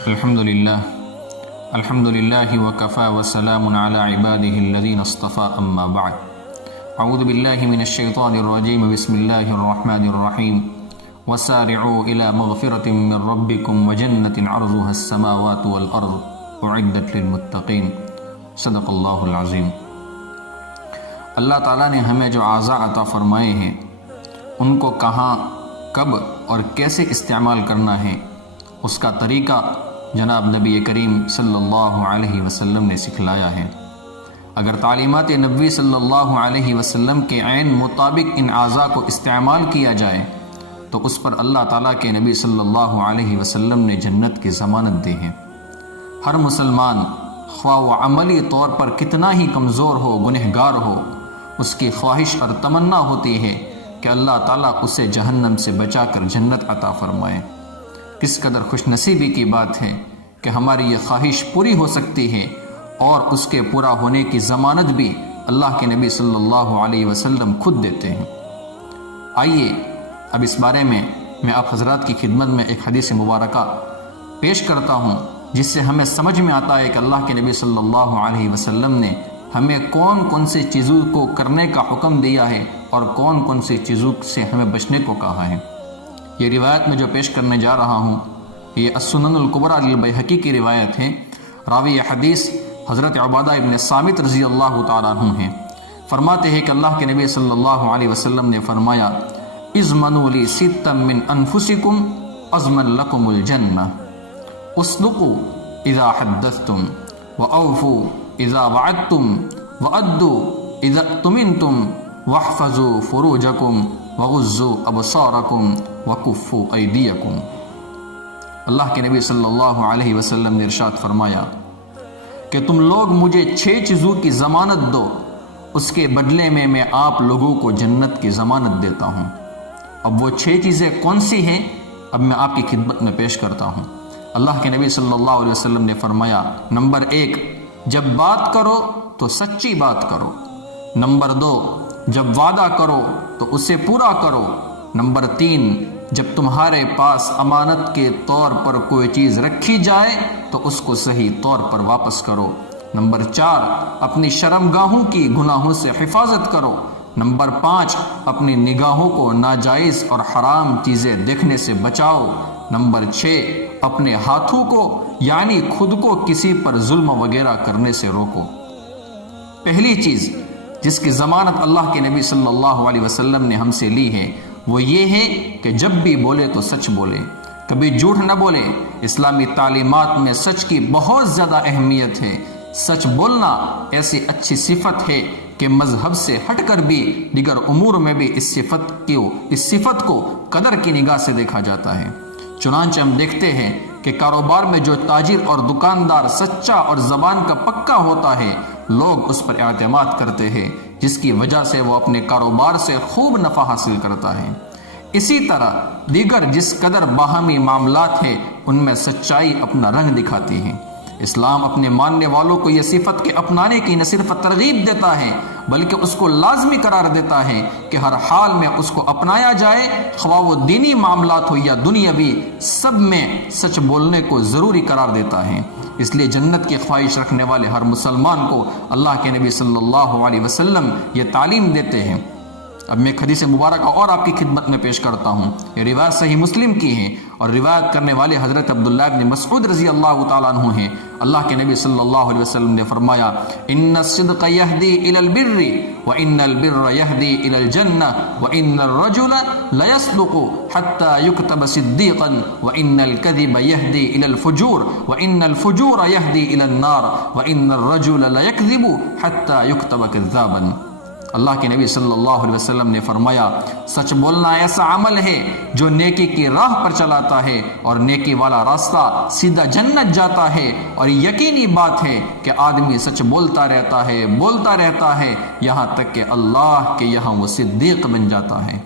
الحمد لله وكفى وسلام على عباده الذين اصطفى أما بعد أعوذ بالله من الشيطان الرجيم بسم الله الرحمن الرحيم وسارعوا إلى مغفرة من ربكم وجنة عرضها السماوات والأرض أعدت للمتقين صدق اللہ العظیم۔ اللہ تعالیٰ نے ہمیں جو اعضاء عطا فرمائے ہیں ان کو کہاں، کب اور کیسے استعمال کرنا ہے، اس کا طریقہ جناب نبی کریم صلی اللہ علیہ وسلم نے سکھلایا ہے۔ اگر تعلیمات نبوی صلی اللہ علیہ وسلم کے عین مطابق ان اعضاء کو استعمال کیا جائے تو اس پر اللہ تعالیٰ کے نبی صلی اللہ علیہ وسلم نے جنت کی ضمانت دی ہے۔ ہر مسلمان خواہ و عملی طور پر کتنا ہی کمزور ہو، گنہگار ہو، اس کی خواہش اور تمنا ہوتی ہے کہ اللہ تعالیٰ اسے جہنم سے بچا کر جنت عطا فرمائے۔ کس قدر خوش نصیبی کی بات ہے کہ ہماری یہ خواہش پوری ہو سکتی ہے اور اس کے پورا ہونے کی ضمانت بھی اللہ کے نبی صلی اللہ علیہ وسلم خود دیتے ہیں۔ آئیے اب اس بارے میں آپ حضرات کی خدمت میں ایک حدیث مبارکہ پیش کرتا ہوں جس سے ہمیں سمجھ میں آتا ہے کہ اللہ کے نبی صلی اللہ علیہ وسلم نے ہمیں کون کون سی چیزوں کو کرنے کا حکم دیا ہے اور کون کون سی چیزوں سے ہمیں بچنے کو کہا ہے۔ یہ روایت میں جو پیش کرنے جا رہا ہوں یہ السنن الکبریٰ للبیہقی کی روایت ہے۔ راوی حدیث حضرت عبادہ ابن صامت رضی اللہ تعالیٰ عنہ ہیں۔ فرماتے ہیں کہ اللہ کے نبی صلی اللہ علیہ وسلم نے فرمایا اضمنوا لی ستا من انفسکم اضمن لکم الجنہ اصدقوا اذا حدثتم واوفوا اذا وعدتم وادوا اذا اؤتمنتم واحفظوا فروجکم وغضوا ابصارکم وکفوا ایدیکم۔ اللہ کے نبی صلی اللہ علیہ وسلم نے ارشاد فرمایا کہ تم لوگ مجھے 6 چیزوں کی ضمانت دو، اس کے بدلے میں آپ لوگوں کو جنت کی ضمانت دیتا ہوں۔ اب وہ 6 چیزیں کون سی ہیں اب میں آپ کی خدمت میں پیش کرتا ہوں۔ اللہ کے نبی صلی اللہ علیہ وسلم نے فرمایا نمبر 1 جب بات کرو تو سچی بات کرو، نمبر 2 جب وعدہ کرو تو اسے پورا کرو، نمبر 3 جب تمہارے پاس امانت کے طور پر کوئی چیز رکھی جائے تو اس کو صحیح طور پر واپس کرو، نمبر 4 اپنی شرمگاہوں کی گناہوں سے حفاظت کرو، نمبر 5 اپنی نگاہوں کو ناجائز اور حرام چیزیں دیکھنے سے بچاؤ، نمبر 6 اپنے ہاتھوں کو یعنی خود کو کسی پر ظلم وغیرہ کرنے سے روکو۔ پہلی چیز جس کی ضمانت اللہ کے نبی صلی اللہ علیہ وسلم نے ہم سے لی ہے وہ یہ ہے کہ جب بھی بولے تو سچ بولے، کبھی جھوٹ نہ بولے۔ اسلامی تعلیمات میں سچ کی بہت زیادہ اہمیت ہے۔ سچ بولنا ایسی اچھی صفت ہے کہ مذہب سے ہٹ کر بھی دیگر امور میں بھی اس صفت کو قدر کی نگاہ سے دیکھا جاتا ہے۔ چنانچہ ہم دیکھتے ہیں کہ کاروبار میں جو تاجر اور دکاندار سچا اور زبان کا پکا ہوتا ہے لوگ اس پر اعتماد کرتے ہیں، جس کی وجہ سے وہ اپنے کاروبار سے خوب نفع حاصل کرتا ہے۔ اسی طرح دیگر جس قدر باہمی معاملات ہیں ان میں سچائی اپنا رنگ دکھاتی ہے۔ اسلام اپنے ماننے والوں کو یہ صفت کے اپنانے کی نہ صرف ترغیب دیتا ہے بلکہ اس کو لازمی قرار دیتا ہے کہ ہر حال میں اس کو اپنایا جائے، خواہ وہ دینی معاملات ہو یا دنیاوی، سب میں سچ بولنے کو ضروری قرار دیتا ہے۔ اس لیے جنت کی خواہش رکھنے والے ہر مسلمان کو اللہ کے نبی صلی اللہ علیہ وسلم یہ تعلیم دیتے ہیں۔ اب میں ایک حدیث مبارکہ اور آپ کی خدمت میں پیش کرتا ہوں۔ یہ روایت صحیح مسلم کی ہے اور روایت کرنے والے حضرت عبداللہ بن مسعود رضی اللہ تعالیٰ عنہ ہیں۔ اللہ کے نبی صلی اللہ علیہ وسلم نے فرمایا ان الصدق یہدی الی البر وان البر یہدی الی الجنہ وان الرجل لیصدق حتی یکتب صدیقا وان الکذب یہدی الی الفجور وان الفجور یہدی الی النار وان الرجل لیکذب حتی یکتب کذابا۔ اللہ کے نبی صلی اللہ علیہ وسلم نے فرمایا سچ بولنا ایسا عمل ہے جو نیکی کی راہ پر چلاتا ہے اور نیکی والا راستہ سیدھا جنت جاتا ہے، اور یقینی بات ہے کہ آدمی سچ بولتا رہتا ہے یہاں تک کہ اللہ کے یہاں وہ صدیق بن جاتا ہے۔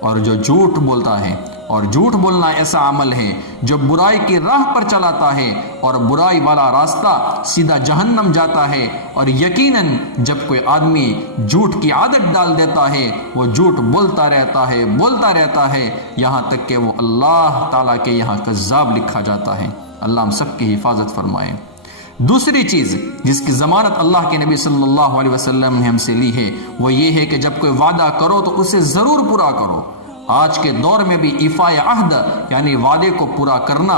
اور جو جھوٹ بولتا ہے، اور جھوٹ بولنا ایسا عمل ہے جو برائی کی راہ پر چلاتا ہے اور برائی والا راستہ سیدھا جہنم جاتا ہے، اور یقیناً جب کوئی آدمی جھوٹ کی عادت ڈال دیتا ہے وہ جھوٹ بولتا رہتا ہے یہاں تک کہ وہ اللہ تعالیٰ کے یہاں کذاب لکھا جاتا ہے۔ اللہ ہم سب کی حفاظت فرمائے۔ دوسری چیز جس کی ضمانت اللہ کے نبی صلی اللہ علیہ وسلم نے ہم سے لی ہے وہ یہ ہے کہ جب کوئی وعدہ کرو تو اسے ضرور پورا کرو۔ آج کے دور میں بھی ایفائے عہد یعنی وعدے کو پورا کرنا،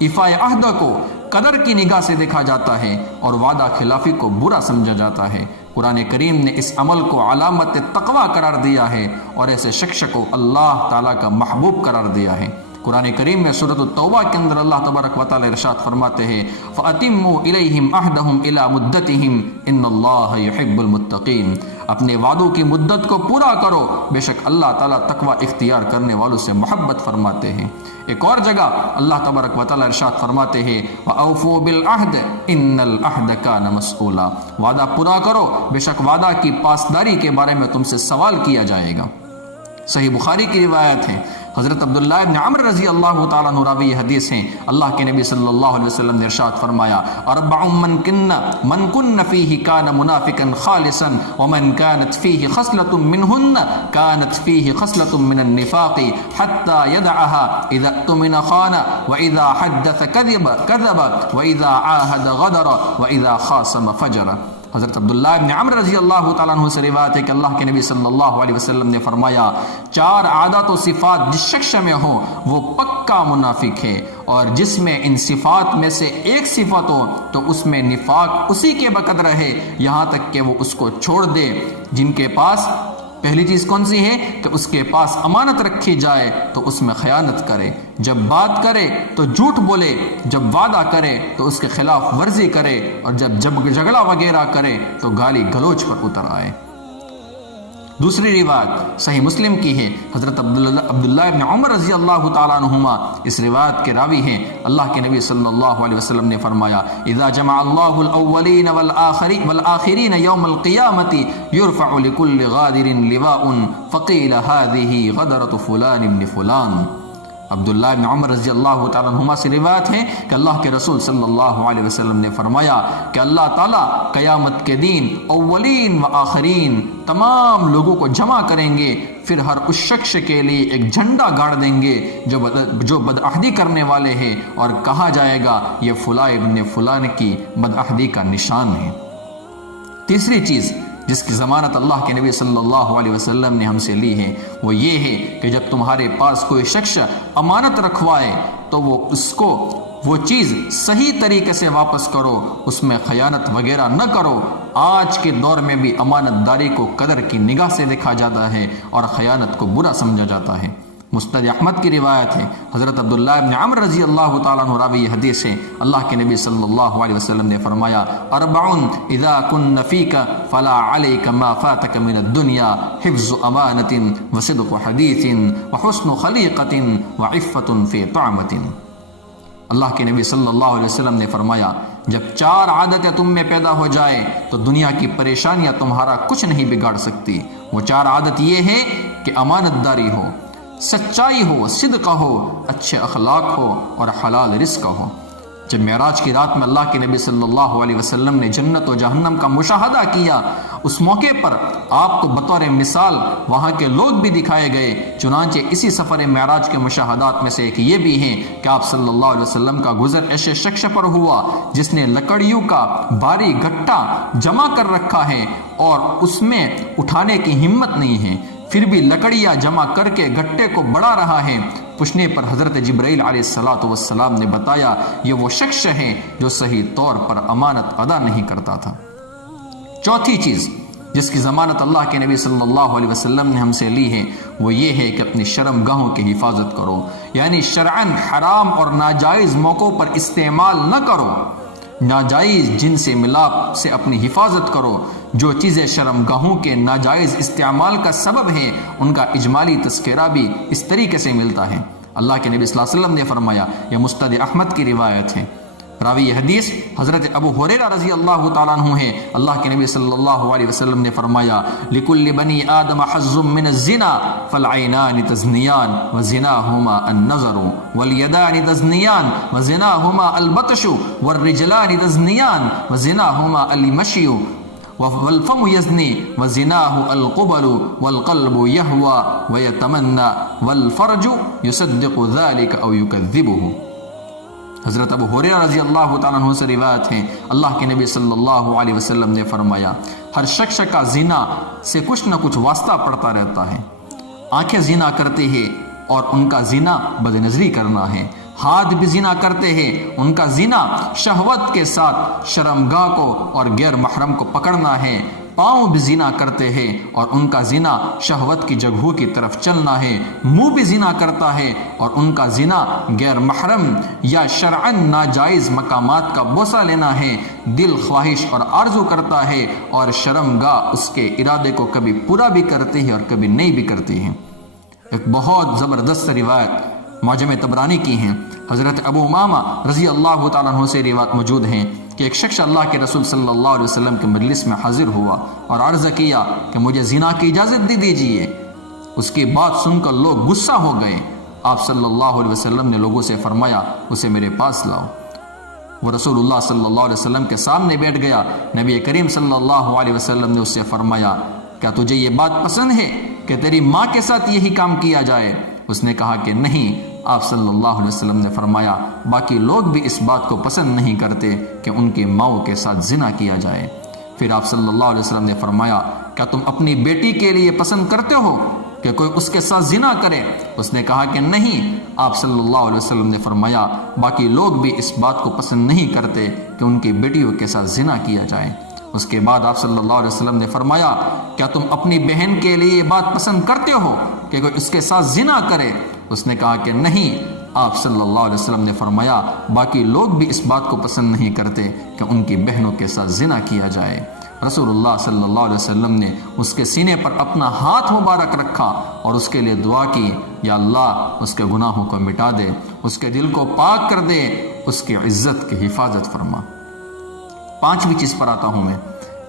ایفائے عہد کو قدر کی نگاہ سے دیکھا جاتا ہے اور وعدہ خلافی کو برا سمجھا جاتا ہے۔ قرآن کریم نے اس عمل کو علامت تقویٰ قرار دیا ہے اور ایسے شخص کو اللہ تعالیٰ کا محبوب قرار دیا ہے۔ قرآن کریم میں سورۃ التوبہ کے اندر اللہ تبارک و تعالی ارشاد فرماتے ہیں فَأَتِمُّوا إِلَيْهِمْ عَهْدَهُمْ إِلَى مُدَّتِهِمْ إِنَّ اللَّهَ يُحِبُّ الْمُتَّقِينَ۔ اپنے وعدوں کی مدت کو پورا کرو، بے شک اللہ تعالیٰ تقوی اختیار کرنے والوں سے محبت فرماتے ہیں۔ ایک اور جگہ اللہ تبارک و تعالی ارشاد فرماتے ہیں وَأَوْفُوا بِالْعَهْدِ إِنَّ الْعَهْدَ كَانَ مَسْئُولًا، وعدہ پورا کرو، بے شک وعدہ کی پاسداری کے بارے میں تم سے سوال کیا جائے گا۔ صحیح بخاری کی روایت ہے، حضرت عبداللہ ابن عمر رضی اللہ تعالیٰ عنہ راوی حدیث ہیں، اللہ کے نبی صلی اللہ علیہ وسلم نے ارشاد فرمایا اربع من کن فیہ کان منافقا خالصا ومن كانت فیہ خصلۃ منہن كانت فیہ خصلۃ من النفاق حتى يدعها اذا اؤتمن خان واذا حدث كذب واذا عاهد غدر واذا خاصم فجر۔ حضرت عبداللہ ابن عمر رضی اللہ تعالیٰ عنہ سے روایت ہے کہ اللہ کے نبی صلی اللہ علیہ وسلم نے فرمایا 4 عادات و صفات جس شخص میں ہو وہ پکا منافق ہے، اور جس میں ان صفات میں سے ایک صفت ہو تو اس میں نفاق اسی کے بقدر ہے یہاں تک کہ وہ اس کو چھوڑ دے۔ جن کے پاس پہلی چیز کون سی ہے کہ اس کے پاس امانت رکھی جائے تو اس میں خیانت کرے، جب بات کرے تو جھوٹ بولے، جب وعدہ کرے تو اس کے خلاف ورزی کرے، اور جب جھگڑا وغیرہ کرے تو گالی گلوچ پر اتر آئے۔ دوسری روایت صحیح مسلم کی ہے، حضرت عبداللہ ابن عمر رضی اللہ تعالیٰ عنہما اس روایت کے راوی ہیں، اللہ کے نبی صلی اللہ علیہ وسلم نے فرمایا اذا جمع اللہ الاولین والآخرین یوم القیامت یرفع لکل غادر لواء فقیل هذه غدرۃ فلان ابن فلان۔ عبداللہ بن عمر رضی اللہ تعالیٰ عنہما سے روایت ہے کہ اللہ کے رسول صلی اللہ علیہ وسلم نے فرمایا کہ اللہ تعالیٰ قیامت کے دن اولین و آخرین تمام لوگوں کو جمع کریں گے، پھر ہر اس شخص کے لیے ایک جھنڈا گاڑ دیں گے جو بدعہدی کرنے والے ہیں، اور کہا جائے گا یہ فلاں ابن فلان کی بدعہدی کا نشان ہے۔ تیسری چیز جس کی ضمانت اللہ کے نبی صلی اللہ علیہ وسلم نے ہم سے لی ہے وہ یہ ہے کہ جب تمہارے پاس کوئی شخص امانت رکھوائے تو وہ چیز صحیح طریقے سے واپس کرو، اس میں خیانت وغیرہ نہ کرو۔ آج کے دور میں بھی امانت داری کو قدر کی نگاہ سے دیکھا جاتا ہے اور خیانت کو برا سمجھا جاتا ہے۔ مسند احمد کی روایت ہے، حضرت عبداللہ ابن عمر رضی اللہ تعالیٰ عنہ راوی حدیث ہے، اللہ کے نبی صلی اللہ علیہ وسلم نے فرمایا اربع اذا کن فیک فلا علیک ما فاتک من الدنیا حفظ امانت وصدق حدیث وحسن خلیقت وعفت فی طعمت۔ اللہ کے نبی صلی اللہ علیہ وسلم نے فرمایا جب 4 عادتیں تم میں پیدا ہو جائیں تو دنیا کی پریشانیاں تمہارا کچھ نہیں بگاڑ سکتی۔ وہ 4 عادت یہ ہے کہ امانت داری ہو، سچائی ہو، صدق ہو، اچھے اخلاق ہو اور حلال رزق ہو۔ جب معراج کی رات میں اللہ کے نبی صلی اللہ علیہ وسلم نے جنت و جہنم کا مشاہدہ کیا، اس موقع پر آپ کو بطور مثال وہاں کے لوگ بھی دکھائے گئے۔ چنانچہ اسی سفر معراج کے مشاہدات میں سے ایک یہ بھی ہیں کہ آپ صلی اللہ علیہ وسلم کا گزر ایسے شخص پر ہوا جس نے لکڑیوں کا بھاری گٹھا جمع کر رکھا ہے اور اس میں اٹھانے کی ہمت نہیں ہے، پھر بھی لکڑیاں جمع کر کے گٹھے کو بڑھا رہا ہے۔ پوچھنے پر حضرت جبرائیل علیہ السلام نے بتایا یہ وہ شخص ہے جو صحیح طور پر امانت ادا نہیں کرتا تھا۔ چوتھی چیز جس کی ضمانت اللہ کے نبی صلی اللہ علیہ وسلم نے ہم سے لی ہے وہ یہ ہے کہ اپنی شرم گاہوں کی حفاظت کرو، یعنی شرعاً حرام اور ناجائز موقعوں پر استعمال نہ کرو، ناجائز جن سے ملاپ سے اپنی حفاظت کرو۔ جو چیزیں شرم گاہوں کے ناجائز استعمال کا سبب ہے ان کا اجمالی تذکرہ بھی اس طریقے سے ملتا ہے۔ اللہ کے نبی صلی اللہ علیہ وسلم نے فرمایا، یہ مسند احمد کی روایت ہے، راوی حدیث حضرت ابو ہریرہ رضی اللہ تعالیٰ عنہ ہے، اللہ کے نبی صلی اللہ علیہ وسلم نے فرمایا لِكُلِّ بَنِي آدَمَ حَظٌّ مِّنَ الزِّنَا فَالْعَيْنَانِ تَزْنِيَانِ وَزِنَاهُمَا النَّظَرُ وَالْيَدَانِ تَزْنِيَانِ وَزِنَاهُمَا الْبَطْشُ وَالرِّجْلَانِ تَزْنِيَانِ وَزِنَاهُمَا الْمَشْيُ والفم يزني وزناه القبل والقلب يهوى ويتمنى والفرج يصدق ذلك او يكذبه۔ حضرت ابو ہریرہ رضی اللہ تعالیٰ عنہ سے روایت ہے، اللہ کے نبی صلی اللہ علیہ وسلم نے فرمایا، ہر شخص کا زنا سے کچھ نہ کچھ واسطہ پڑتا رہتا ہے۔ آنکھیں زنا کرتے ہیں اور ان کا زنا بد نظری کرنا ہے، ہاتھ بھی زنا کرتے ہیں، ان کا زنا شہوت کے ساتھ شرمگاہ کو اور غیر محرم کو پکڑنا ہے، پاؤں بھی زنا کرتے ہیں اور ان کا زنا شہوت کی جگہوں کی طرف چلنا ہے، منہ بھی زنا کرتا ہے اور ان کا زنا غیر محرم یا شرعاً ناجائز مقامات کا بوسہ لینا ہے، دل خواہش اور آرزو کرتا ہے اور شرمگاہ اس کے ارادے کو کبھی پورا بھی کرتی ہے اور کبھی نہیں بھی کرتی ہے۔ ایک بہت زبردست روایت معجم طبرانی کی ہیں، حضرت ابو امامہ رضی اللہ تعالیٰ عنہ سے روایت موجود ہیں کہ ایک شخص اللہ کے رسول صلی اللہ علیہ وسلم کے مجلس میں حاضر ہوا اور عرض کیا کہ مجھے زنا کی اجازت دے دیجیے۔ اس کی بات سن کر لوگ غصہ ہو گئے۔ آپ صلی اللہ علیہ وسلم نے لوگوں سے فرمایا، اسے میرے پاس لاؤ۔ وہ رسول اللہ صلی اللہ علیہ وسلم کے سامنے بیٹھ گیا۔ نبی کریم صلی اللہ علیہ وسلم نے اس سے فرمایا، کیا تجھے یہ بات پسند ہے کہ تیری ماں کے ساتھ یہی کام کیا جائے؟ اس نے کہا کہ نہیں۔ آپ صلی اللہ علیہ وسلم نے فرمایا، باقی لوگ بھی اس بات کو پسند نہیں کرتے کہ ان کی ماؤں کے ساتھ زنا کیا جائے۔ پھر آپ صلی اللہ علیہ وسلم نے فرمایا، کیا تم اپنی بیٹی کے لیے پسند کرتے ہو کہ کوئی اس کے ساتھ زنا کرے؟ اس نے کہا کہ نہیں۔ آپ صلی اللہ علیہ وسلم نے فرمایا، باقی لوگ بھی اس بات کو پسند نہیں کرتے کہ ان کی بیٹیوں کے ساتھ زنا کیا جائے۔ اس کے بعد آپ صلی اللہ علیہ وسلم نے فرمایا، کیا تم اپنی بہن کے لیے یہ بات پسند کرتے ہو کہ کوئی اس کے ساتھ زنا کرے؟ اس نے کہا کہ نہیں۔ آپ صلی اللہ علیہ وسلم نے فرمایا، باقی لوگ بھی اس بات کو پسند نہیں کرتے کہ ان کی بہنوں کے ساتھ زنا کیا جائے۔ رسول اللہ صلی اللہ علیہ وسلم نے اس کے سینے پر اپنا ہاتھ مبارک رکھا اور اس کے لیے دعا کی، یا اللہ اس کے گناہوں کو مٹا دے، اس کے دل کو پاک کر دے، اس کی عزت کی حفاظت فرما۔ پانچویں چیز پر آتا ہوں میں۔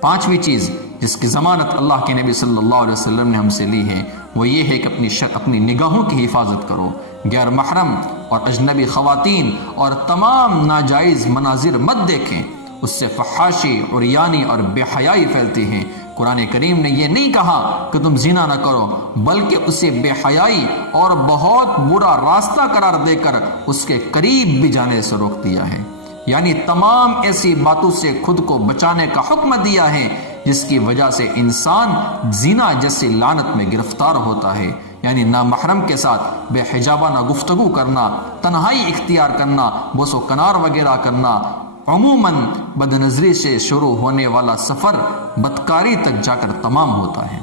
پانچویں چیز جس کی ضمانت اللہ کے نبی صلی اللہ علیہ وسلم نے ہم سے لی ہے وہ یہ ہے کہ اپنی نگاہوں کی حفاظت کرو، غیر محرم اور اجنبی خواتین اور تمام ناجائز مناظر مت دیکھیں، اس سے فحاشی، عریانی اور بے حیائی پھیلتی ہیں۔ قرآن کریم نے یہ نہیں کہا کہ تم زنا نہ کرو، بلکہ اسے بے حیائی اور بہت برا راستہ قرار دے کر اس کے قریب بھی جانے سے روک دیا ہے، یعنی تمام ایسی باتوں سے خود کو بچانے کا حکم دیا ہے جس کی وجہ سے انسان زنا جیسی لعنت میں گرفتار ہوتا ہے، یعنی نامحرم کے ساتھ بے حجابانہ گفتگو کرنا، تنہائی اختیار کرنا، بوس و کنار وغیرہ کرنا، عموماً بد نظری سے شروع ہونے والا سفر بدکاری تک جا کر تمام ہوتا ہے۔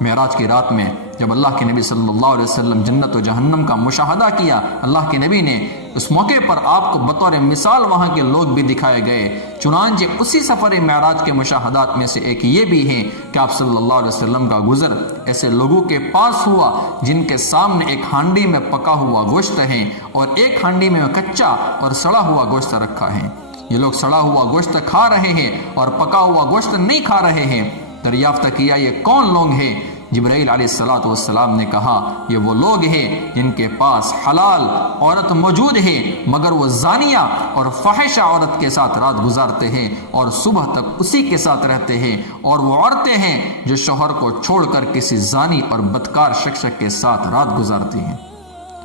معراج کی رات میں جب اللہ کے نبی صلی اللہ علیہ وسلم جنت و جہنم کا مشاہدہ کیا، اللہ کے نبی نے اس موقع پر آپ کو بطور مثال وہاں کے لوگ بھی دکھائے گئے۔ چنانچہ اسی سفر معراج کے مشاہدات میں سے ایک یہ بھی ہے کہ آپ صلی اللہ علیہ وسلم کا گزر ایسے لوگوں کے پاس ہوا جن کے سامنے ایک ہانڈی میں پکا ہوا گوشت ہے اور ایک ہانڈی میں کچا اور سڑا ہوا گوشت رکھا ہے۔ یہ لوگ سڑا ہوا گوشت کھا رہے ہیں اور پکا ہوا گوشت نہیں کھا رہے ہیں۔ دریافت کیا یہ کون لوگ ہیں؟ جبرائیل علیہ السلام نے کہا، یہ وہ لوگ ہیں جن کے پاس حلال عورت موجود ہے مگر وہ زانیہ اور فاحشہ عورت کے ساتھ رات گزارتے ہیں اور صبح تک اسی کے ساتھ رہتے ہیں، اور وہ عورتیں ہیں جو شوہر کو چھوڑ کر کسی زانی اور بدکار شخص کے ساتھ رات گزارتی ہیں۔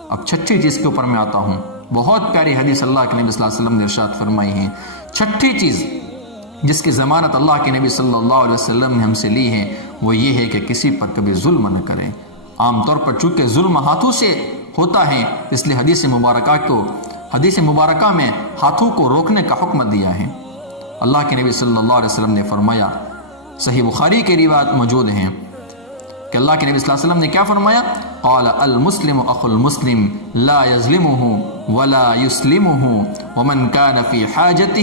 اب چھٹی چیز کے اوپر میں آتا ہوں۔ بہت پیاری حدیث اللہ کے نبی صلی اللہ علیہ وسلم نے ارشاد فرمائی ہے۔ چھٹی چیز جس کی ضمانت اللہ کے نبی صلی اللہ علیہ وسلم نے ہم سے لی ہے وہ یہ ہے کہ کسی پر کبھی ظلم نہ کریں۔ عام طور پر چونکہ ظلم ہاتھوں سے ہوتا ہے، اس لیے حدیث مبارکہ میں ہاتھوں کو روکنے کا حکم دیا ہے۔ اللہ کے نبی صلی اللہ علیہ وسلم نے فرمایا، صحیح بخاری کی روایت موجود ہیں کہ اللہ کے نبی صلی اللہ علیہ وسلم نے کیا فرمایا؟ قال المسلم اخو المسلم لا يظلمه ولا يسلمه ومن كان في حاجة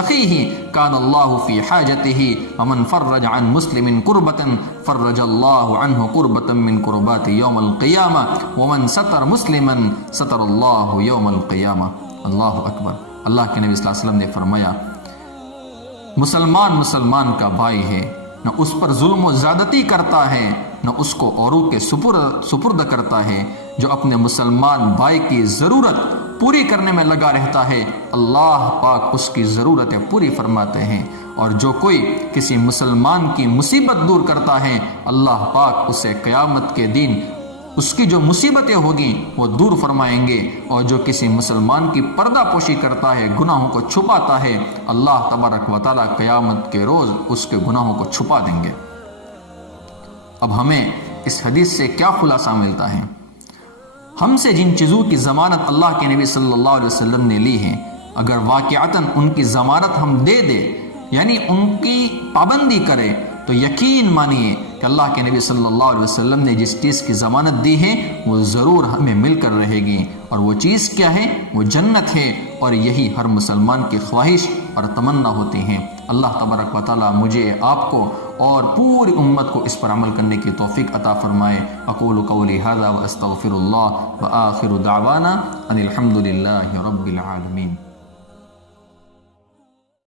اخيه كان الله في حاجته ومن فرج عن مسلم كربة فرج الله عنه كربة من كربات يوم القيامة ومن ستر مسلما ستر الله يوم القيامة۔ اللہ اکبر۔ اللہ کے نبی صلی اللہ علیہ وسلم نے فرمایا، مسلمان کا بھائی ہے، نہ اس پر ظلم و زیادتی کرتا ہے نہ اس کو اوروں کے سپرد کرتا ہے۔ جو اپنے مسلمان بھائی کی ضرورت پوری کرنے میں لگا رہتا ہے اللہ پاک اس کی ضرورتیں پوری فرماتے ہیں، اور جو کوئی کسی مسلمان کی مصیبت دور کرتا ہے اللہ پاک اسے قیامت کے دن اس کی جو مصیبتیں ہوگی وہ دور فرمائیں گے، اور جو کسی مسلمان کی پردہ پوشی کرتا ہے، گناہوں کو چھپاتا ہے، اللہ تبارک و تعالیٰ قیامت کے روز اس کے گناہوں کو چھپا دیں گے۔ اب ہمیں اس حدیث سے کیا خلاصہ ملتا ہے؟ ہم سے جن چیزوں کی ضمانت اللہ کے نبی صلی اللہ علیہ وسلم نے لی ہے، اگر واقعتاً ان کی ضمانت ہم دے دیں، یعنی ان کی پابندی کرے، تو یقین مانیے کہ اللہ کے نبی صلی اللہ علیہ وسلم نے جس چیز کی ضمانت دی ہے وہ ضرور ہمیں مل کر رہے گی، اور وہ چیز کیا ہے؟ وہ جنت ہے، اور یہی ہر مسلمان کی خواہش اور تمنا ہوتی ہیں۔ اللہ تبارک و تعالیٰ مجھے، آپ کو اور پوری امت کو اس پر عمل کرنے کی توفیق عطا فرمائے۔ اقول قولی ھذا واستغفر اللہ وآخر دعوانا ان الحمد للہ رب العالمین۔